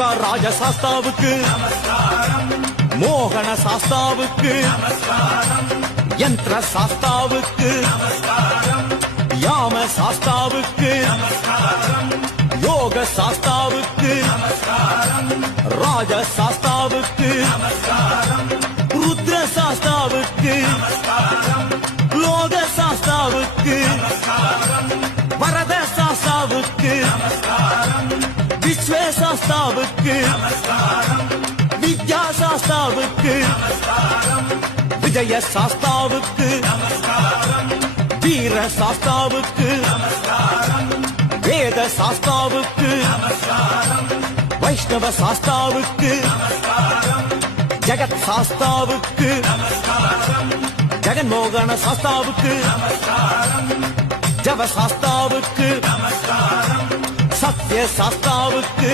மகா ராஜ சாஸ்தாவுக்கு மோகன சாஸ்தாவுக்கு யந்திர சாஸ்தாவுக்கு யாம சாஸ்தாவுக்கு யோக சாஸ்தாவுக்கு ராஜ சாஸ்தாவுக்கு ருத்ர சாஸ்தாவுக்கு லோக சாஸ்தாவுக்கு வரத சாஸ்தாவுக்கு விஸ்வ விஸ்வேசாஸ்தாவுக்கு வித்யா சாஸ்தாவுக்கு விஜய சாஸ்தாவுக்கு வீர சாஸ்தாவுக்கு வேத சாஸ்தாவுக்கு வைஷ்ணவ சாஸ்தாவுக்கு ஜெகத் சாஸ்தாவுக்கு ஜெகன்மோகன சாஸ்தாவுக்கு ஜவ சாஸ்தாவுக்கு சத்ய சாஸ்தாவுக்கு